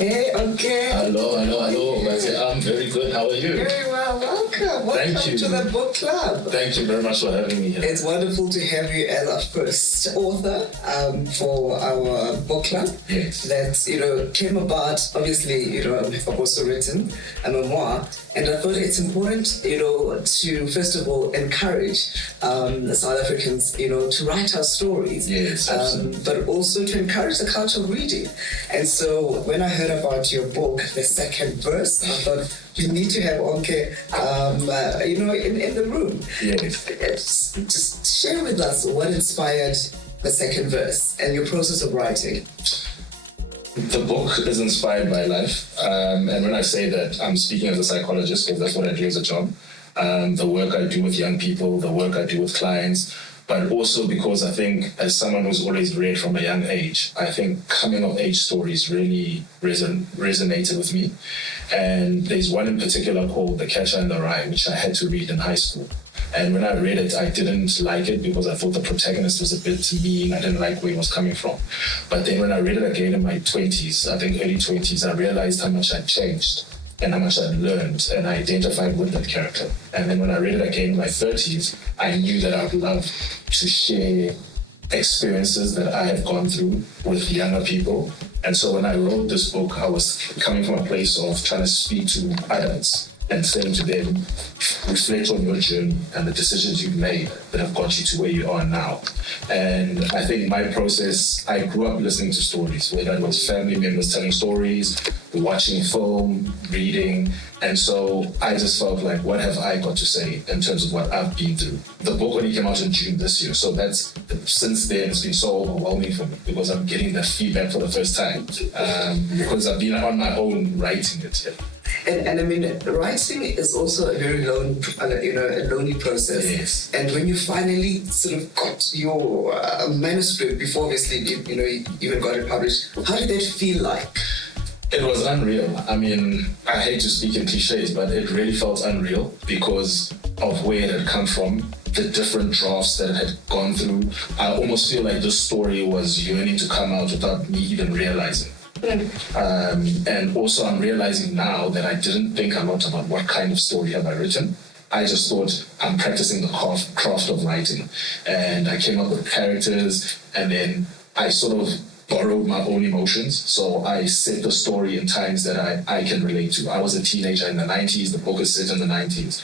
Hey, Onke. Hello. Bassie, I'm very good. How are you? Very well. Welcome. Thank you. To the book club. Thank you very much for having me here. It's wonderful to have you as our first author for our book club. Yes. That, came about, obviously, I've also written a memoir. And I thought it's important, to first of all encourage South Africans, to write our stories. Yes, absolutely. But also to encourage the culture of reading. And so when I heard about your book, the second verse, I thought we need to have Onke, in the room. Yes. Just share with us what inspired the second verse and your process of writing. The book is inspired by life. And when I say that, I'm speaking as a psychologist because that's what I do as a job. The work I do with young people, the work I do with clients, but also because I think as someone who's always read from a young age, I think coming of age stories really resonated with me. And there's one in particular called The Catcher in the Rye, which I had to read in high school. And when I read it, I didn't like it because I thought the protagonist was a bit mean. I didn't like where he was coming from. But then when I read it again in my 20s, I think early 20s, I realized how much I'd changed and how much I'd learned, and I identified with that character. And then when I read it again in my 30s, I knew that I would love to share experiences that I have gone through with younger people. And so when I wrote this book, I was coming from a place of trying to speak to adults and saying to them, reflect on your journey and the decisions you've made that have got you to where you are now. And I think my process, I grew up listening to stories, whether it was family members telling stories, watching film, reading. And so I just felt like, what have I got to say in terms of what I've been through? The book only came out in June this year. So since then, it's been so overwhelming for me because I'm getting that feedback for the first time because I've been on my own writing it. Yeah. And I mean, writing is also a very lonely process. Yes. And when you finally sort of got your manuscript before, obviously, you even got it published, how did that feel like? It was unreal. I mean, I hate to speak in cliches, but it really felt unreal because of where it had come from, the different drafts that it had gone through. I almost feel like this story was yearning to come out without me even realizing. And also I'm realizing now that I didn't think a lot about what kind of story have I written. I just thought I'm practicing the craft of writing. And I came up with characters and then I sort of borrowed my own emotions. So I set the story in times that I can relate to. I was a teenager in the 90s, the book is set in the 90s.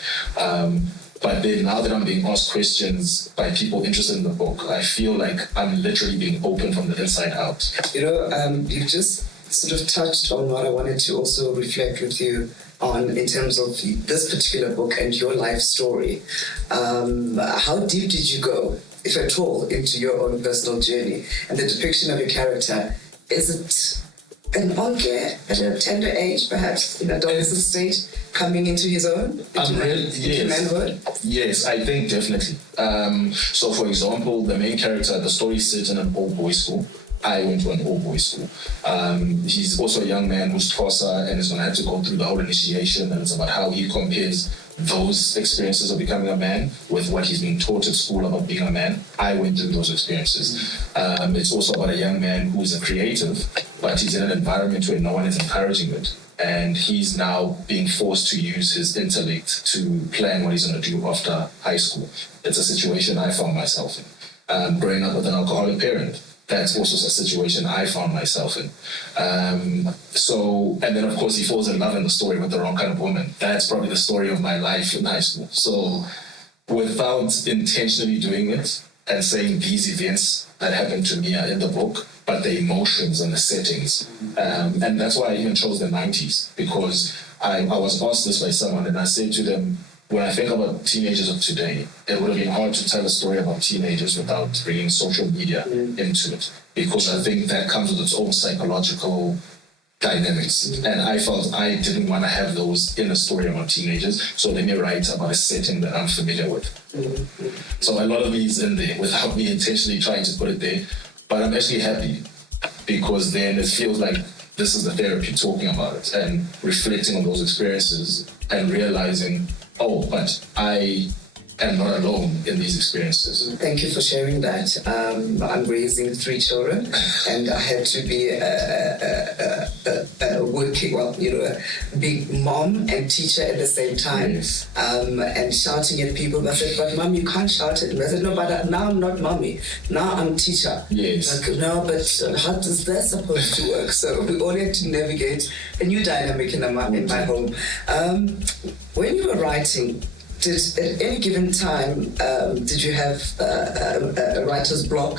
But then now that I'm being asked questions by people interested in the book, I feel like I'm literally being opened from the inside out. You've just sort of touched on what I wanted to also reflect with you on in terms of this particular book and your life story. How deep did you go, if at all, into your own personal journey and the depiction of your character? Is it an Onke at a tender age, perhaps in adolescent stage, coming into his own, into manhood? Yes, I think definitely. So for example, the main character, the story is set in an all-boys school. I went to an all-boys school. He's also a young man who's Xhosa and is going to have to go through the whole initiation, and it's about how he compares those experiences of becoming a man with what he's being taught at school about being a man. I went through those experiences. It's also about a young man who's a creative, but he's in an environment where no one is encouraging it. And he's now being forced to use his intellect to plan what he's going to do after high school. It's a situation I found myself in. Growing up with an alcoholic parent, that's also a situation I found myself in. And then of course he falls in love in the story with the wrong kind of woman. That's probably the story of my life in high school. So without intentionally doing it and saying these events that happened to me are in the book, but the emotions and the settings. And that's why I even chose the 90s, because I was asked this by someone and I said to them, when I think about teenagers of today, it would have been hard to tell a story about teenagers without bringing social media into it, because I think that comes with its own psychological dynamics. And I felt I didn't want to have those in a story about teenagers, so let me write about a setting that I'm familiar with. So a lot of me is in there without me intentionally trying to put it there, but I'm actually happy because then it feels like this is the therapy, talking about it and reflecting on those experiences and realizing, oh, but I and not alone in these experiences. Thank you for sharing that. I'm raising 3 children, and I had to be a working, a big mom and teacher at the same time, Yes. and shouting at people. I said, but mom, you can't shout at me. I said, no, but now I'm not mommy. Now I'm teacher. Yes. Like, no, but how is that supposed to work? So we all had to navigate a new dynamic in my home. When you were writing, at any given time, did you have a writer's block?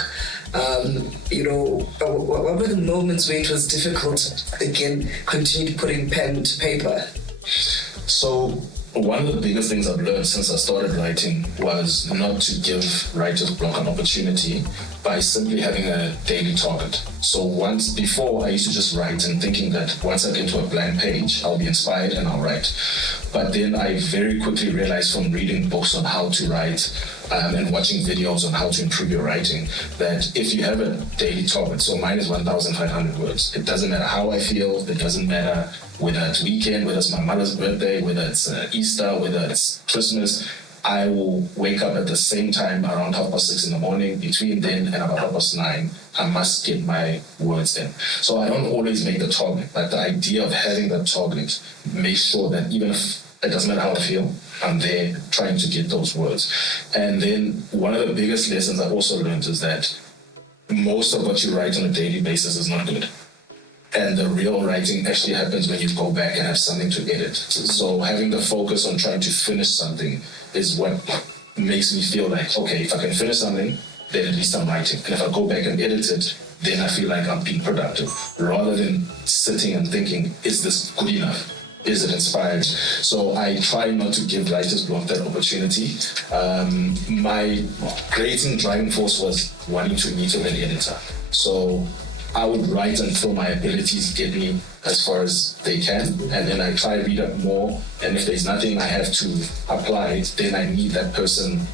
What were the moments where it was difficult to, again, continue putting pen to paper? So one of the biggest things I've learned since I started writing was not to give writer's block an opportunity by simply having a daily target. So once before, I used to just write and thinking that once I get to a blank page, I'll be inspired and I'll write. But then I very quickly realized from reading books on how to write and watching videos on how to improve your writing that if you have a daily target, so mine is 1,500 words, it doesn't matter how I feel, it doesn't matter whether it's weekend, whether it's my mother's birthday, whether it's Easter, whether it's Christmas, I will wake up at the same time around 6:30 in the morning. Between then and about 9:30, I must get my words in. So I don't always make the target, but the idea of having the target makes sure that even if it doesn't matter how I feel, I'm there trying to get those words. And then one of the biggest lessons I've also learned is that most of what you write on a daily basis is not good. And the real writing actually happens when you go back and have something to edit. So having the focus on trying to finish something is what makes me feel like, okay, if I can finish something, then at least I'm writing. And if I go back and edit it, then I feel like I'm being productive, rather than sitting and thinking, is this good enough? Is it inspired? So I try not to give writer's block that opportunity. My creating driving force was wanting to meet with an editor. So I would write until my abilities get me as far as they can, and then I try to read up more, and if there's nothing I have to apply, then I need that person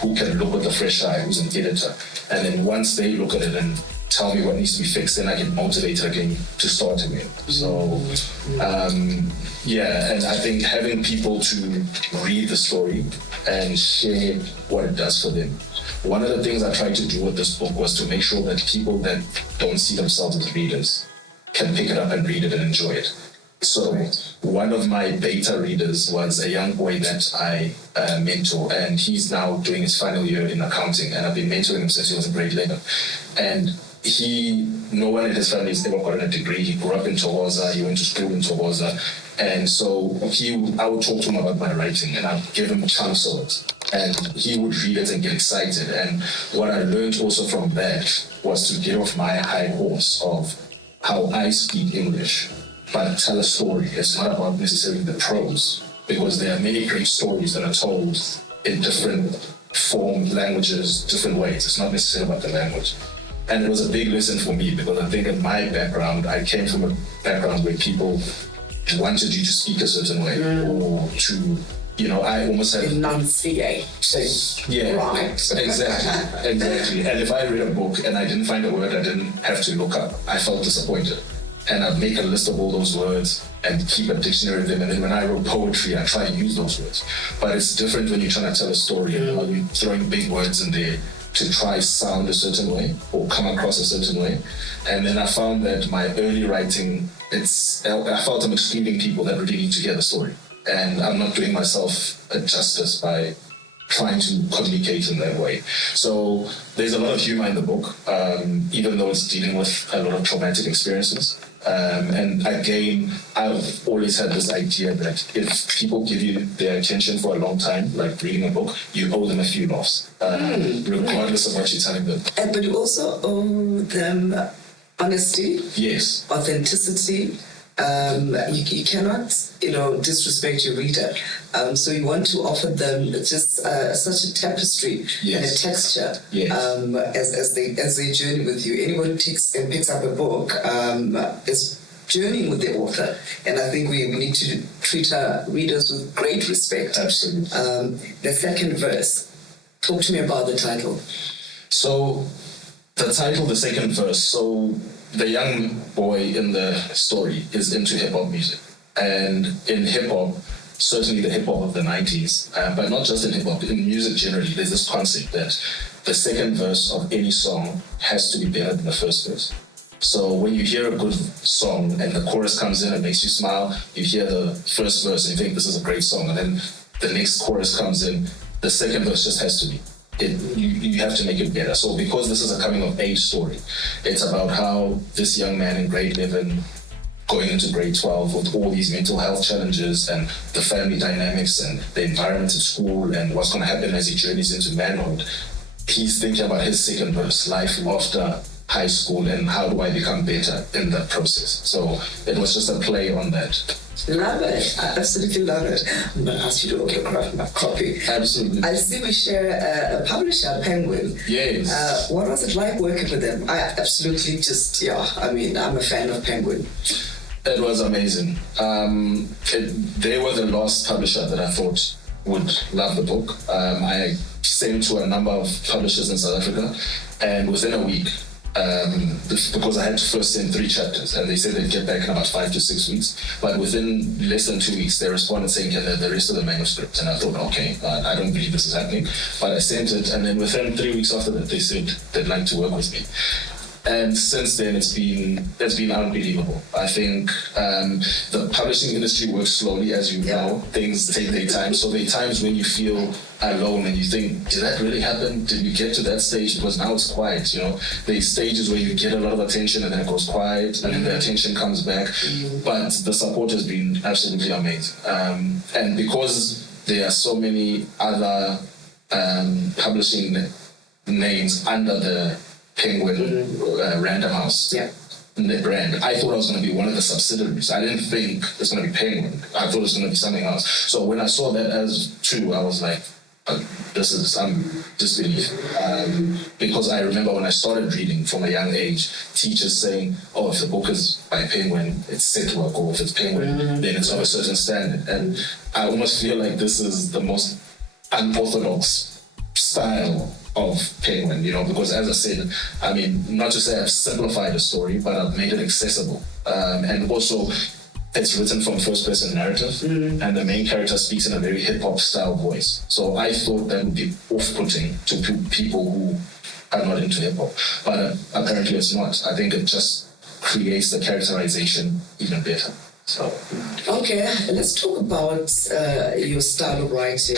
who can look with a fresh eye, who's an editor. And then once they look at it and tell me what needs to be fixed, then I get motivated again to start again. So, and I think having people to read the story and share what it does for them. One of the things I tried to do with this book was to make sure that people that don't see themselves as readers can pick it up and read it and enjoy it. So one of my beta readers was a young boy that I mentor, and he's now doing his final year in accounting, and I've been mentoring him since he was in grade 11. And no one in his family has ever gotten a degree. He grew up in Togoza, he went to school in Togoza, and so I would talk to him about my writing, and I'd give him chunks of it, and he would read it and get excited. And what I learned also from that was to get off my high horse of how I speak English, but tell a story. It's not about necessarily the prose, because there are many great stories that are told in different form, languages, different ways. It's not necessarily about the language. And it was a big lesson for me, because I think in my background, I came from a background where people wanted you to speak a certain way, or to, I almost had... Enunciate. Yeah, right. Exactly. And if I read a book and I didn't find a word I didn't have to look up, I felt disappointed. And I'd make a list of all those words and keep a dictionary of them. And then when I wrote poetry, I try and use those words. But it's different when you're trying to tell a story and how you're throwing big words in there to try sound a certain way or come across a certain way. And then I found that my early writing, I felt I'm excluding people that really need to hear the story. And I'm not doing myself a justice by trying to communicate in that way. So there's a lot of humor in the book, even though it's dealing with a lot of traumatic experiences. And again, I've always had this idea that if people give you their attention for a long time, like reading a book, you owe them a few laughs, regardless of what you're telling them. But you also owe them honesty, yes, authenticity. You cannot, disrespect your reader. So you want to offer them just such a tapestry and a texture as they journey with you. Anyone who picks up a book is journeying with the author, and I think we need to treat our readers with great respect. Absolutely. The second verse. Talk to me about the title. So the title, the second verse. So the young boy in the story is into hip-hop music. And in hip-hop, certainly the hip hop of the 90s, but not just in hip hop, in music generally, there's this concept that the second verse of any song has to be better than the first verse. So when you hear a good song and the chorus comes in and makes you smile, you hear the first verse and you think this is a great song, and then the next chorus comes in, the second verse just has to be. You have to make it better. So because this is a coming of age story, it's about how this young man in grade 11 going into grade 12 with all these mental health challenges and the family dynamics and the environment at school and what's going to happen as he journeys into manhood, he's thinking about his second verse, life after high school and how do I become better in that process. So it was just a play on that. Love it. I absolutely love it. I'm going to ask you to autograph my copy. Absolutely. I see we share a publisher, Penguin. Yes. What was it like working with them? I absolutely just, I'm a fan of Penguin. It was amazing. They were the last publisher that I thought would love the book. I sent to a number of publishers in South Africa, and within a week, because I had to first send 3 chapters, and they said they'd get back in about 5 to 6 weeks. But within less than 2 weeks, they responded saying, "Can the rest of the manuscript?" And I thought, okay, I don't believe this is happening. But I sent it, and then within 3 weeks after that, they said they'd like to work with me. And since then, it's been unbelievable. I think the publishing industry works slowly, as you know. Things take their time. So there are times when you feel alone and you think, did that really happen? Did you get to that stage? Because now it's quiet, There are stages where you get a lot of attention and then it goes quiet and then the attention comes back. But the support has been absolutely amazing. And because there are so many other publishing names under the Penguin Random House the brand, I thought I was going to be one of the subsidiaries. I didn't think it's going to be Penguin. I thought it was going to be something else. So when I saw that as true, I was like, this is some disbelief. Because I remember when I started reading from a young age, teachers saying, oh, if the book is by Penguin, it's set work, or if it's Penguin, then it's of a certain standard. And I almost feel like this is the most unorthodox style of Penguin, because as I said, not to say I've simplified the story, but I've made it accessible. And also, it's written from first-person narrative, and the main character speaks in a very hip-hop style voice. So I thought that would be off-putting to people who are not into hip-hop. But apparently it's not. I think it just creates the characterization even better. So. Okay, let's talk about your style of writing.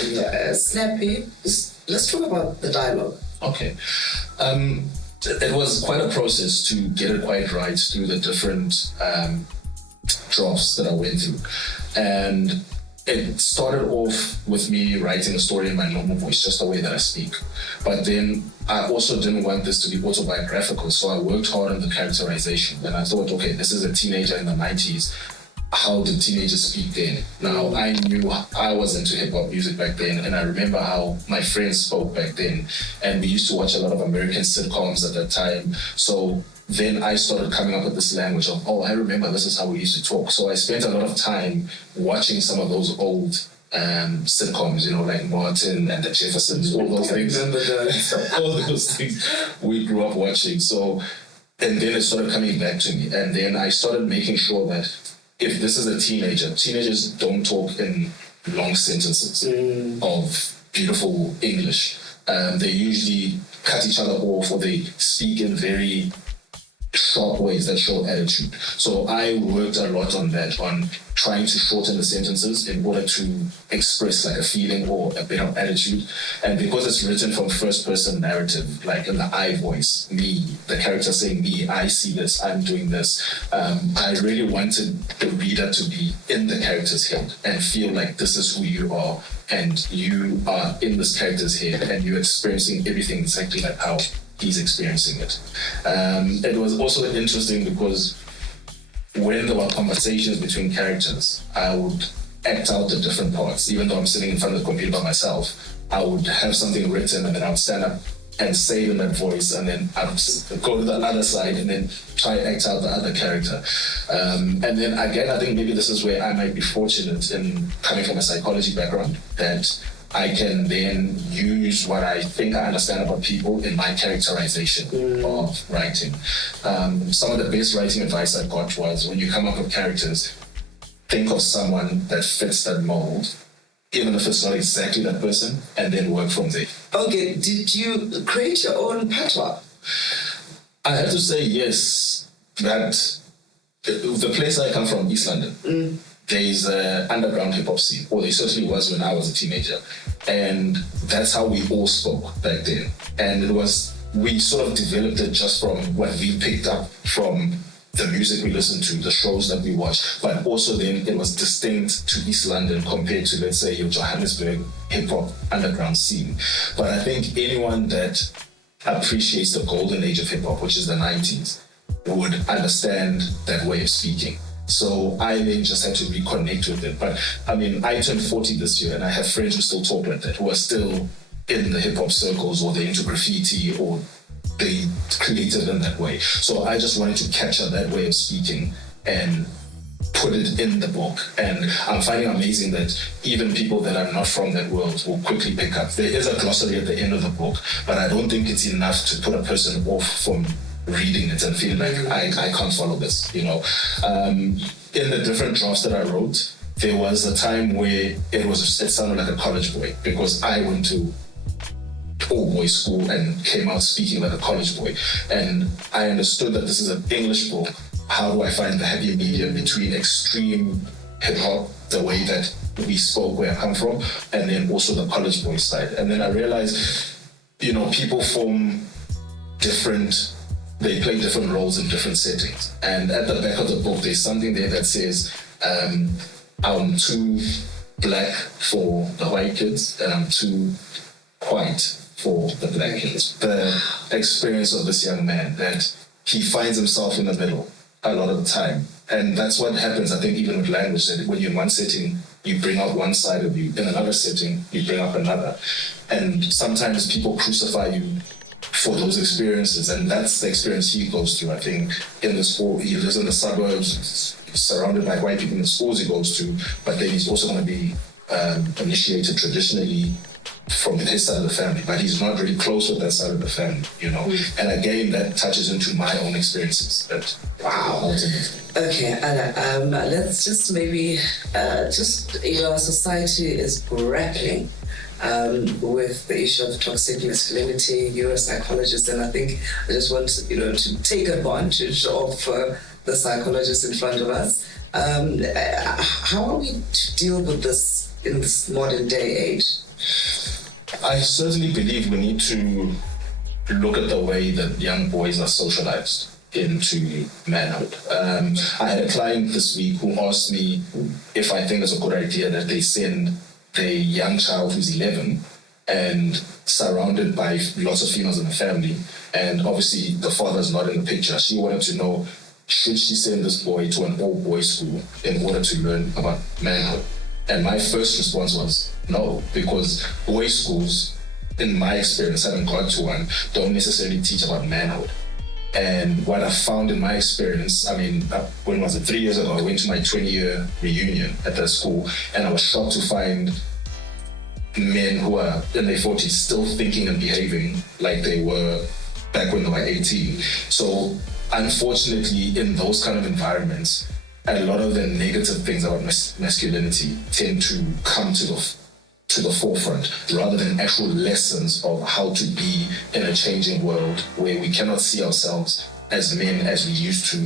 Snappy. Let's talk about the dialogue. Okay. It was quite a process to get it quite right through the different drafts that I went through. And it started off with me writing a story in my normal voice, just the way that I speak. But then I also didn't want this to be autobiographical, so I worked hard on the characterization. And I thought, okay, this is a teenager in the 90s. How did teenagers speak then? Now, I knew I was into hip-hop music back then, and I remember how my friends spoke back then, and we used to watch a lot of American sitcoms at that time. So then I started coming up with this language of, oh, I remember this is how we used to talk. So I spent a lot of time watching some of those old sitcoms, like Martin and the Jeffersons, all those things. All those things we grew up watching. So, and then it started coming back to me, and then I started making sure that if this is a teenager, teenagers don't talk in long sentences of beautiful English. They usually cut each other off, or they speak in very sharp ways that show attitude. So I worked a lot on that, on trying to shorten the sentences in order to express like a feeling or a bit of attitude. And because it's written from first person narrative, like in the I voice, me, the character saying me, I see this, I'm doing this, I really wanted the reader to be in the character's head and feel like this is who you are, and you are in this character's head and you're experiencing everything exactly like how he's experiencing it. It was also interesting because when there were conversations between characters, I would act out the different parts. Even though I'm sitting in front of the computer by myself, I would have something written and then I would stand up and say it in that voice, and then I would go to the other side and then try to act out the other character. And then again, I think maybe this is where I might be fortunate in coming from a psychology background, that I can then use what I think I understand about people in my characterization of writing. Some of the best writing advice I got was, when you come up with characters, think of someone that fits that mold, even if it's not exactly that person, and then work from there. Okay, did you create your own Petwa? I have to say yes, that the place I come from, East London, there's an underground hip-hop scene, or there certainly was when I was a teenager, and that's how we all spoke back then. And we sort of developed it just from what we picked up from the music we listened to, the shows that we watched, but also then it was distinct to East London compared to, let's say, your Johannesburg hip-hop underground scene. But I think anyone that appreciates the golden age of hip-hop, which is the 90s, would understand that way of speaking. So I then just had to reconnect with it. But I mean, I turned 40 this year, and I have friends who still talk like that, who are still in the hip-hop circles, or they're into graffiti, or they created in that way. So I just wanted to capture that way of speaking and put it in the book. And I'm finding amazing that even people that are not from that world will quickly pick up. There is a glossary at the end of the book, but I don't think it's enough to put a person off from reading it and feeling like I can't follow this, you know. In the different drafts that I wrote, there was a time where it sounded like a college boy, because I went to all-boys school and came out speaking like a college boy. And I understood that this is an English book. How do I find the happy medium between extreme hip-hop, the way that we spoke where I come from, and then also the college boy side? And then I realized, you know, people they play different roles in different settings. And at the back of the book, there's something there that says, I'm too black for the white kids, and I'm too white for the black kids. The experience of this young man, that he finds himself in the middle a lot of the time. And that's what happens, I think, even with language, that when you're in one setting, you bring out one side of you. In another setting, you bring up another. And sometimes people crucify you for those experiences, and that's the experience he goes through. I think in the school, he lives in the suburbs, surrounded by white people in the schools he goes to, but then he's also going to be initiated traditionally from his side of the family, but he's not really close with that side of the family, you know. And again, that touches into my own experiences. Wow. Okay, Anna, let's just maybe, your society is grappling with the issue of toxic masculinity. You're a psychologist, and I think I just want to take advantage of the psychologist in front of us. How are we to deal with this in this modern day age? I certainly believe we need to look at the way that young boys are socialized into manhood. I had a client this week who asked me if I think it's a good idea that they send their young child who's 11 and surrounded by lots of females in the family, and obviously the father's not in the picture. She wanted to know, should she send this boy to an all-boys school in order to learn about manhood? And my first response was no, because boys' schools, in my experience, having gone to one, don't necessarily teach about manhood. And what I found in my experience, I mean, when was it, 3 years ago, I went to my 20-year reunion at that school, and I was shocked to find men who are in their 40s still thinking and behaving like they were back when they were 18. So unfortunately, in those kind of environments, a lot of the negative things about masculinity tend to come to the forefront, rather than actual lessons of how to be in a changing world where we cannot see ourselves as men as we used to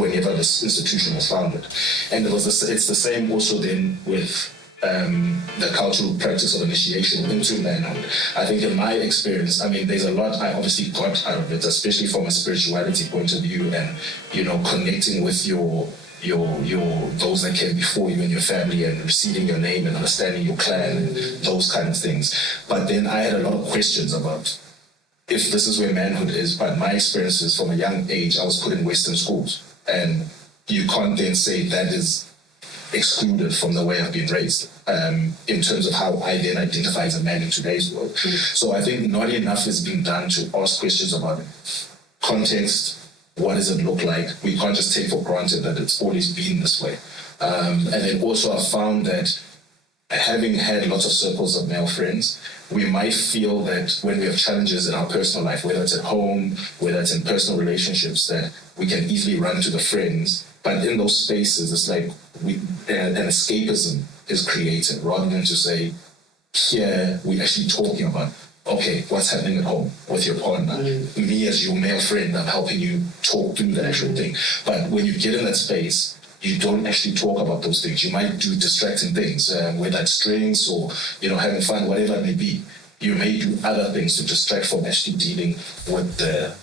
whenever this institution was founded. And it's the same also then with the cultural practice of initiation into manhood. I think in my experience, I mean, there's a lot I obviously got out of it, especially from a spirituality point of view, and connecting with your those that came before you in your family, and receiving your name and understanding your clan and those kind of things. But then I had a lot of questions about if this is where manhood is. But my experiences from a young age, I was put in Western schools, and you can't then say that is excluded from the way I've been raised in terms of how I then identify as a man in today's world. So I think not enough is being done to ask questions about context. What does it look like? We can't just take for granted that it's always been this way. And then also I found that having had lots of circles of male friends, we might feel that when we have challenges in our personal life, whether it's at home, whether it's in personal relationships, that we can easily run to the friends, But in those spaces, it's like an escapism is created rather than to say, here we're actually talking about, okay, what's happening at home with your partner. Me as your male friend, I'm helping you talk through the actual thing. But when you get in that space, you don't actually talk about those things. You might do distracting things, whether it's drinks or having fun, whatever it may be. You may do other things to distract from actually dealing with the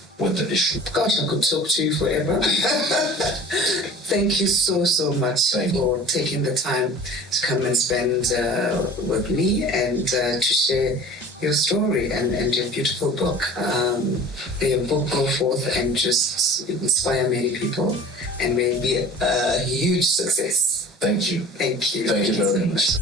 issue. Gosh, I could talk to you forever. Thank you so much for taking the time to come and spend with me and to share your story and your beautiful book. May your book go forth and just inspire many people and may it be a huge success. Thank you. Thank you. Thank you very much.